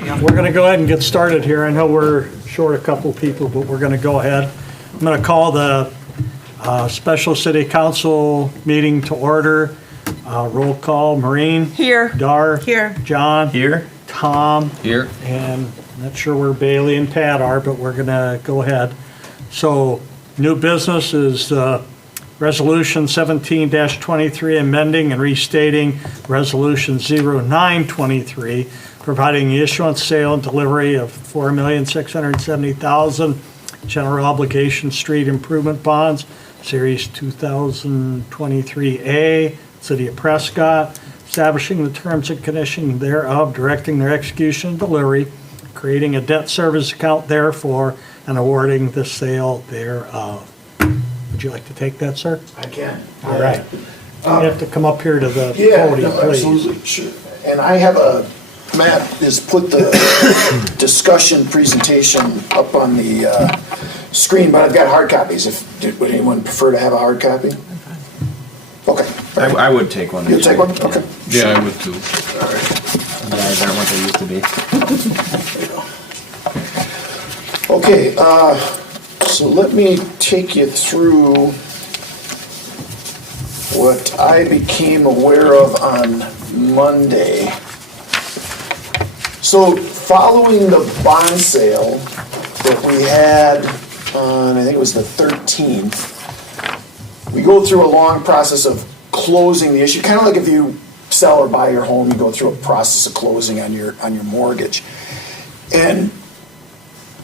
We're going to go ahead and get started here. I know we're short a couple people, but we're going to go ahead. I'm going to call the special city council meeting to order. Roll call, Maureen. Here. Dar. Here. John. Here. Tom. Here. And I'm not sure where Bailey and Pat are, but we're going to go ahead. So new business is Resolution 17-23, amending and restating Resolution 0923, providing the issuance, sale, and delivery of $4,670,000 general obligation street improvement bonds, Series 2023A, City of Prescott, establishing the terms and conditions thereof, directing their execution and delivery, creating a debt service account therefore, and awarding the sale thereof. Would you like to take that, sir? I can. All right. You have to come up here to the Yeah, podium, no, please. absolutely, sure. And I have Matt has put the discussion presentation up on the screen, but I've got hard copies. Would anyone prefer to have a hard copy? Okay. I would take one. You'll take one? Okay. Yeah, I would too. All right. Yeah, they're what they used to be. There you go. Okay, so let me take you through what I became aware of on Monday. So following the bond sale that we had on, I think it was the 13th, we go through a long process of closing the issue, kind of like if you sell or buy your home, you go through a process of closing on your mortgage. And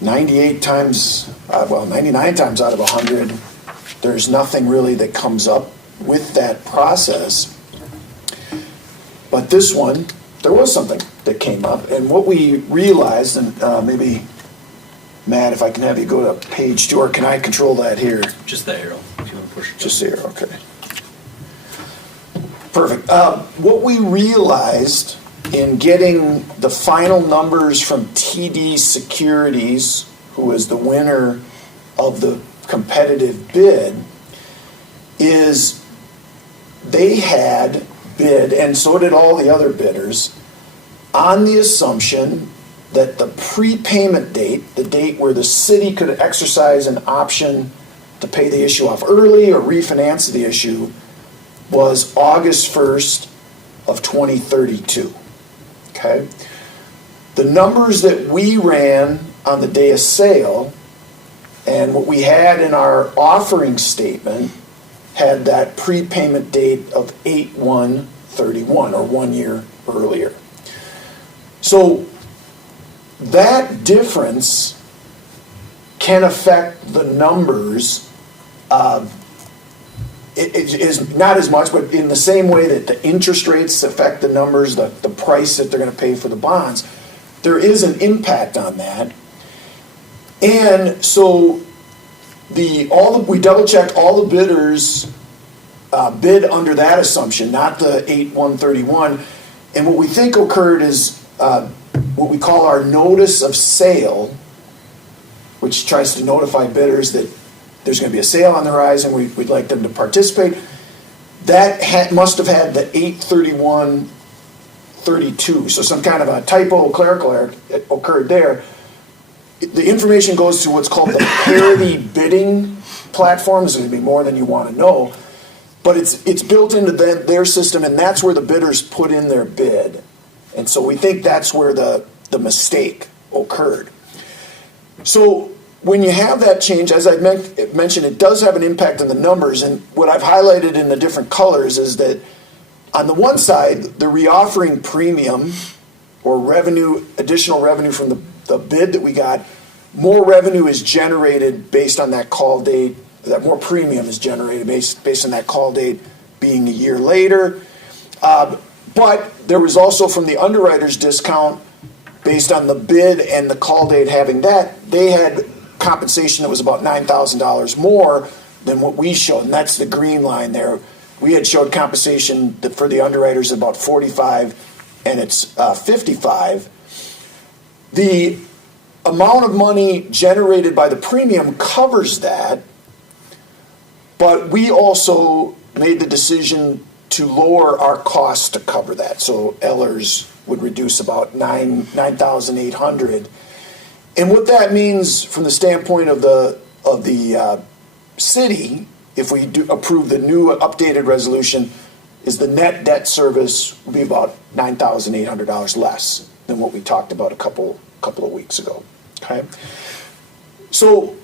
99 times out of 100, there's nothing really that comes up with that process. But this one, there was something that came up. And what we realized, and maybe, Matt, if I can have you go to page 2, or can I control that here? Just the arrow, if you want to push it. Just here, okay. Perfect. What we realized in getting the final numbers from TD Securities, who is the winner of the competitive bid, is they had bid, and so did all the other bidders, on the assumption that the prepayment date, the date where the city could exercise an option to pay the issue off early or refinance the issue, was August 1st of 2032. Okay? The numbers that we ran on the day of sale and what we had in our offering statement had that prepayment date of 8/1/31, or 1 year earlier. So that difference can affect the numbers. It is not as much, but in the same way that the interest rates affect the numbers, the price that they're going to pay for the bonds, there is an impact on that. And so we double-checked all the bidders bid under that assumption, not the 8/1/31. And what we think occurred is what we call our notice of sale, which tries to notify bidders that there's going to be a sale on the horizon, we'd like them to participate. That must have had the 8/31/32, so some kind of a typo, clerical error occurred there. The information goes to what's called the parity bidding platform. This is going to be more than you want to know, but it's built into their system, and that's where the bidders put in their bid. And so we think that's where the mistake occurred. So when you have that change, as I mentioned, it does have an impact on the numbers. And what I've highlighted in the different colors is that on the one side, the reoffering premium or revenue, additional revenue from the bid that we got, more revenue is generated based on that call date, that more premium is generated based on that call date being a year later. But there was also from the underwriter's discount, based on the bid and the call date having that, they had compensation that was about $9,000 more than what we showed, and that's the green line there. We had showed compensation that for the underwriters about 45, and it's 55. The amount of money generated by the premium covers that, but we also made the decision to lower our costs to cover that. So Ellers would reduce about 9,800. And what that means from the standpoint of the city, if we do approve the new updated resolution, is the net debt service will be about $9,800 less than what we talked about a couple of weeks ago. Okay, so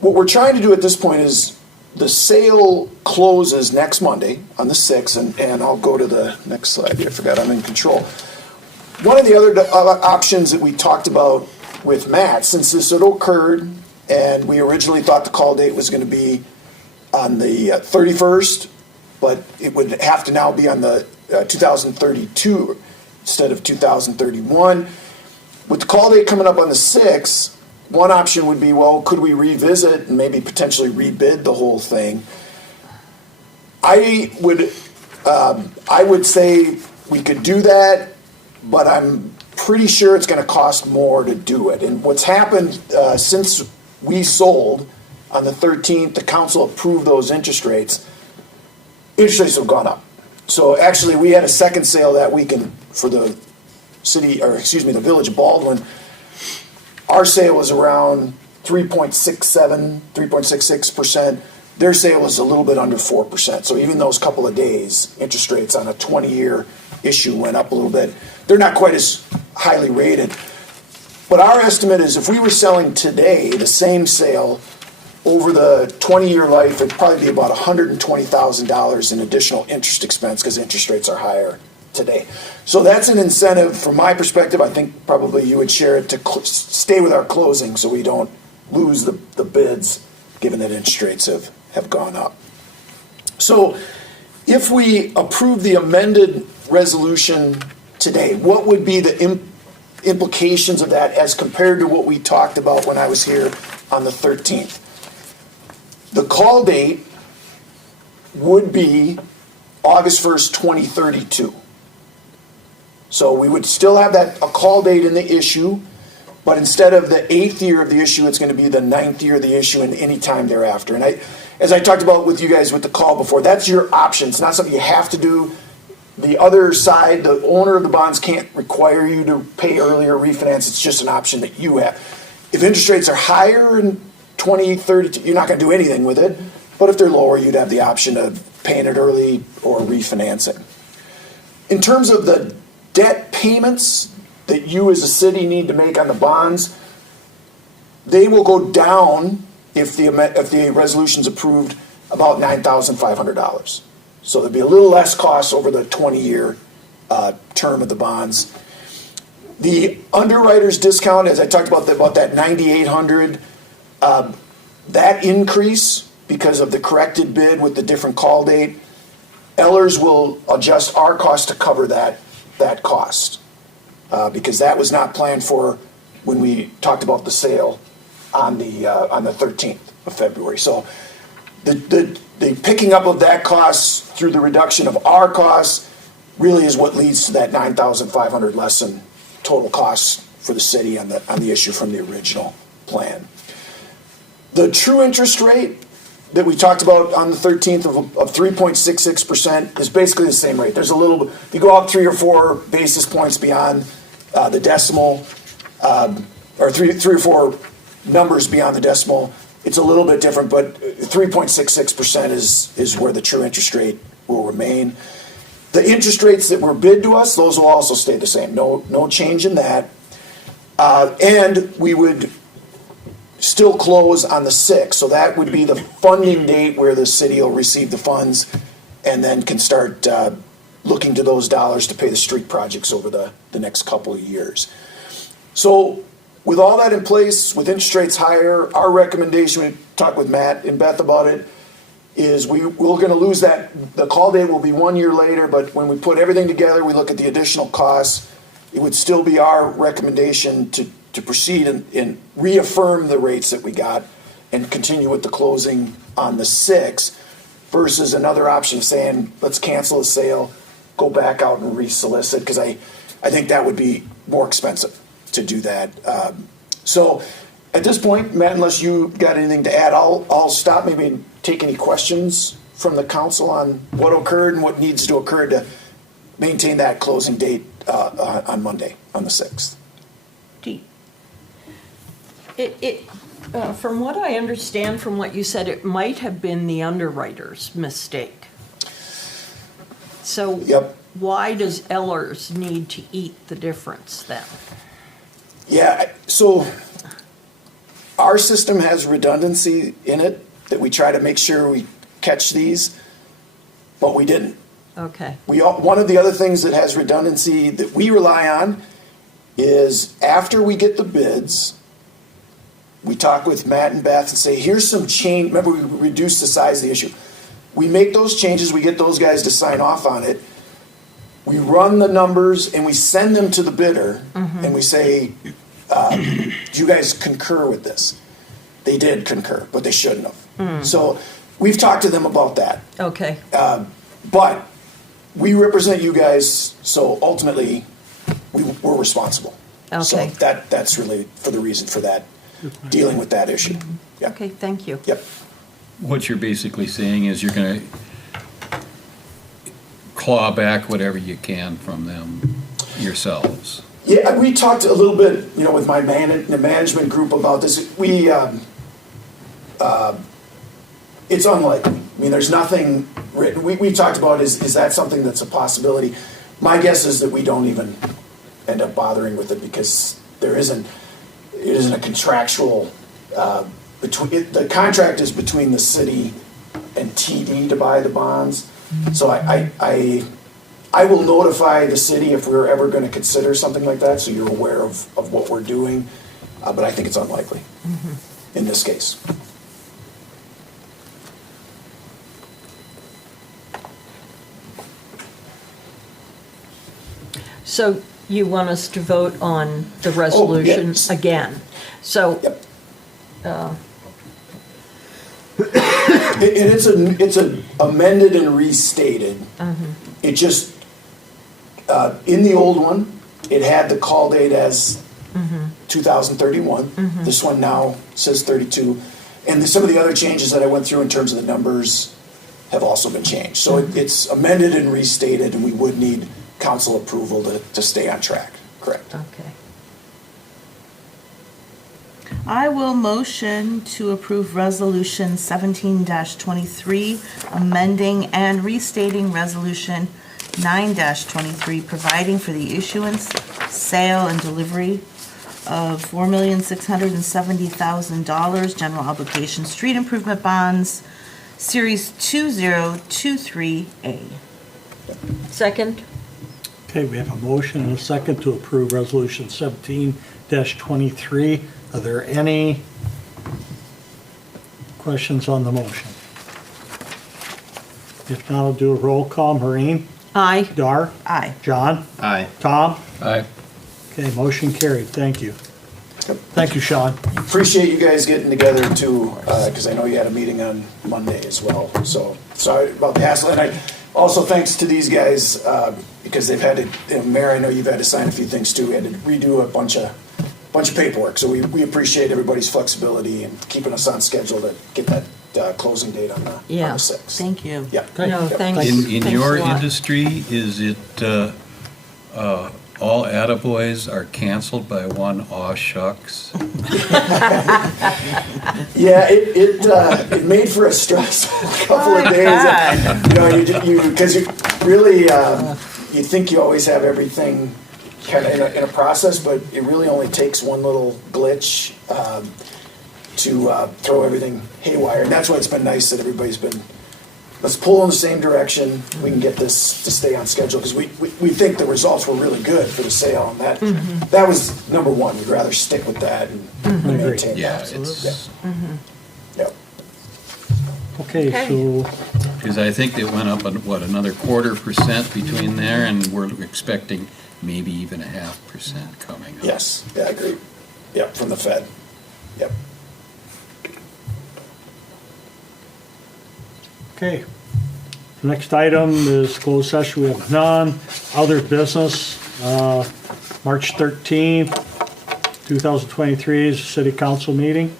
what we're trying to do at this point is the sale closes next Monday on the 6th, and I'll go to the next slide here. I forgot I'm in control. One of the other options that we talked about with Matt, since this had occurred, and we originally thought the call date was going to be on the 31st, but it would have to now be on the 2032 instead of 2031. With the call date coming up on the 6th, one option would be, well, could we revisit and maybe potentially rebid the whole thing? I would say we could do that, but I'm pretty sure it's going to cost more to do it. And what's happened since we sold on the 13th, the council approved those interest rates. Interest rates have gone up. So actually, we had a second sale that weekend for the the Village of Baldwin. Our sale was around 3.67, 3.66%. Their sale was a little bit under 4%. So even those couple of days, interest rates on a 20-year issue went up a little bit. They're not quite as highly rated. But our estimate is if we were selling today, the same sale, over the 20-year life, it'd probably be about $120,000 in additional interest expense because interest rates are higher today. So that's an incentive from my perspective. I think probably you would share it to stay with our closing so we don't lose the bids given that interest rates have gone up. So if we approve the amended resolution today, what would be the implications of that as compared to what we talked about when I was here on the 13th? The call date would be August 1st, 2032. So we would still have a call date in the issue, but instead of the 8th year of the issue, it's going to be the 9th year of the issue and any time thereafter. And as I talked about with you guys with the call before, that's your option. It's not something you have to do. The other side, the owner of the bonds can't require you to pay early or refinance. It's just an option that you have. If interest rates are higher in 2032, you're not going to do anything with it. But if they're lower, you'd have the option of paying it early or refinancing. In terms of the debt payments that you as a city need to make on the bonds, they will go down if the resolution's approved about $9,500. So there'll be a little less cost over the 20-year term of the bonds. The underwriter's discount, as I talked about that $9,800, that increase because of the corrected bid with the different call date, Ellers will adjust our cost to cover that cost because that was not planned for when we talked about the sale on the 13th of February. So the picking up of that cost through the reduction of our costs really is what leads to that $9,500 less in total costs for the city on the issue from the original plan. The true interest rate that we talked about on the 13th of 3.66% is basically the same rate. There's a little, if you go up 3 or 4 basis points beyond the decimal, or three or four numbers beyond the decimal, it's a little bit different, but 3.66% is where the true interest rate will remain. The interest rates that were bid to us, those will also stay the same. No change in that. And we would still close on the 6th. So that would be the funding date where the city will receive the funds and then can start looking to those dollars to pay the street projects over the next couple of years. So with all that in place, with interest rates higher, our recommendation, we talked with Matt and Beth about it, is we're going to lose that. The call date will be 1 year later, but when we put everything together, we look at the additional costs, it would still be our recommendation to proceed and reaffirm the rates that we got and continue with the closing on the 6th versus another option saying, let's cancel the sale, go back out and resolicit, because I think that would be more expensive to do that. So at this point, Matt, unless you got anything to add, I'll stop, maybe take any questions from the council on what occurred and what needs to occur to maintain that closing date on Monday, on the 6th. From what I understand from what you said, it might have been the underwriter's mistake. So Yep. why does Ellers need to eat the difference then? Yeah, so our system has redundancy in it that we try to make sure we catch these, but we didn't. Okay, One of the other things that has redundancy that we rely on is after we get the bids, we talk with Matt and Beth and say, here's some change. Remember, we reduced the size of the issue. We make those changes, we get those guys to sign off on it. We run the numbers and we send them to the bidder and we say, do you guys concur with this? They did concur, but they shouldn't have. So we've talked to them about that. okay, But we represent you guys, so ultimately we're responsible. So Okay. that's really for the reason for that, dealing with that issue. Yep. okay, thank you. Yep. What you're basically saying is you're gonna claw back whatever you can from them yourselves. Yeah, we talked a little bit, with the management group about this. It's unlikely. I mean, there's nothing written. We talked about is that something that's a possibility? My guess is that we don't even end up bothering with it because it isn't a contractual, the contract is between the city and TD to buy the bonds. So I will notify the city if we're ever going to consider something like that, so you're aware of what we're doing. But I think it's unlikely in this case. So you want us to vote on the resolution yes. again? So, Yep. It's amended and restated. It just, in the old one, it had the call date as 2031. This one now says 32. And some of the other changes that I went through in terms of the numbers have also been changed. So it's amended and restated, and we would need council approval to stay on track, correct? okay. I will motion to approve Resolution 17-23, amending and restating Resolution 9-23, providing for the issuance, sale, and delivery of $4,670,000 general obligation street improvement bonds, Series 2023A. Second? Okay, we have a motion and a second to approve Resolution 17-23. Are there any questions on the motion? If not, I'll do a roll call. Maureen? Aye. Dar? Aye. John? Aye. Tom? Aye. Okay, motion carried. Thank you. Thank you, Sean. Appreciate you guys getting together too, because I know you had a meeting on Monday as well. So sorry about the hassle. And I also thanks to these guys because they've had to, Mayor, I know you've had to sign a few things too. We had to redo a bunch of paperwork. So we appreciate everybody's flexibility and keeping us on schedule to get that closing date on the Yeah. 6th. Thank you. Yeah. Okay. No, thanks. In Thanks your a lot. industry, is it, all attaboys are canceled by one aw shucks? Yeah, it made for a stressful couple of days. Because you really you think you always have everything kind of in a process, but it really only takes one little glitch to throw everything haywire. And that's why it's been nice that everybody's been, let's pull in the same direction. We can get this to stay on schedule because we think the results were really good for the sale, and that was number one. We'd rather stick with that and maintain Yeah, that. it's, Yep. Okay, Okay. so because I think it went up, another 0.25% between there, and we're expecting maybe even 0.5% coming up. Yes, yeah, I agree. Yep, from the Fed. Yep. okay. Next item is closed session. We have none. Other business, March 13th, 2023 is a city council meeting.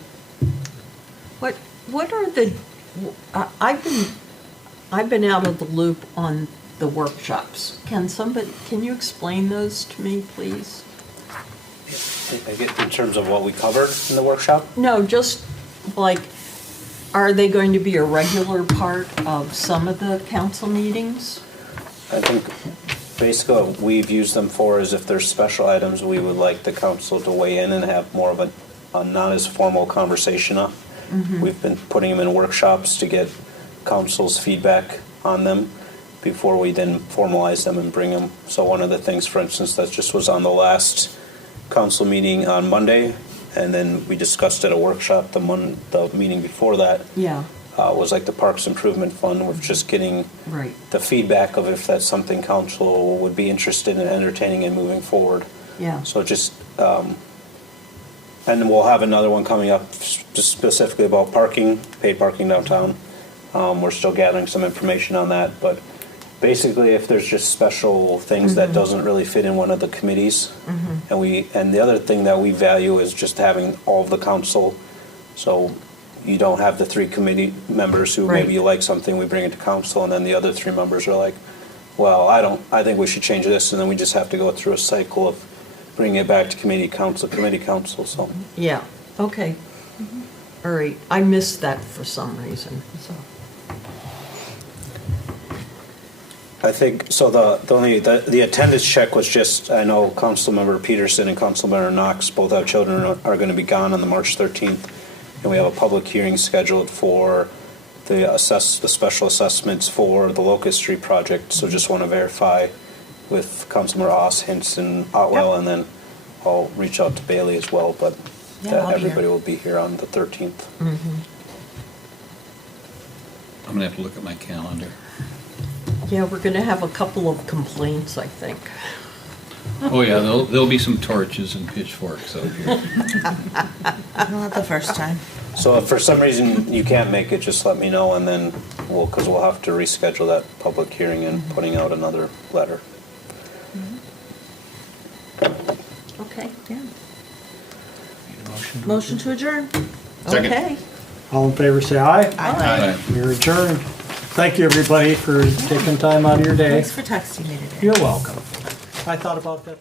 What are the, I've been, I've been out of the loop on the workshops. Can you explain those to me, please? In terms of what we covered in the workshop? No, just like, are they going to be a regular part of some of the council meetings? I think basically what we've used them for is if there's special items we would like the council to weigh in and have more of a not as formal conversation on. We've been putting them in workshops to get council's feedback on them before we then formalize them and bring them. So one of the things, for instance, that just was on the last council meeting on Monday, and then we discussed at a workshop the meeting before that, Yeah, was like the Parks Improvement Fund, with just getting right. the feedback of if that's something council would be interested in entertaining and moving forward. Yeah, So just, and then we'll have another one coming up just specifically about parking, paid parking downtown. We're still gathering some information on that, but basically if there's just special things that doesn't really fit in one of the committees. And the other thing that we value is just having all of the council. So you don't have the 3 committee members who Right. maybe you like something, we bring it to council, and then the other 3 members are like, well, I think we should change this, and then we just have to go through a cycle of bringing it back to committee council, so. yeah, okay. All right, I missed that for some reason, so. I think, so the attendance check was just, I know Councilmember Peterson and Councilmember Knox, both have children, are going to be gone on the March 13th, and we have a public hearing scheduled for the special assessments for the Locust Street project, so just want to verify with Councilmember Oss, Hinson, Otwell, and then I'll reach out to Bailey as well, but Yeah, that I'll be here. everybody will be here on the 13th. I'm gonna have to look at my calendar. Yeah, we're gonna have a couple of complaints, I think. Oh, yeah, there'll be some torches and pitchforks out here. Not the first time. So if for some reason you can't make it, just let me know, and then because we'll have to reschedule that public hearing and putting out another letter. Okay. Yeah. Need a motion? Motion to adjourn. Second. Okay. All in favor, say aye. Aye. You're adjourned. Thank you, everybody, for taking time out of your day. Thanks for texting me today. You're welcome. I thought about that.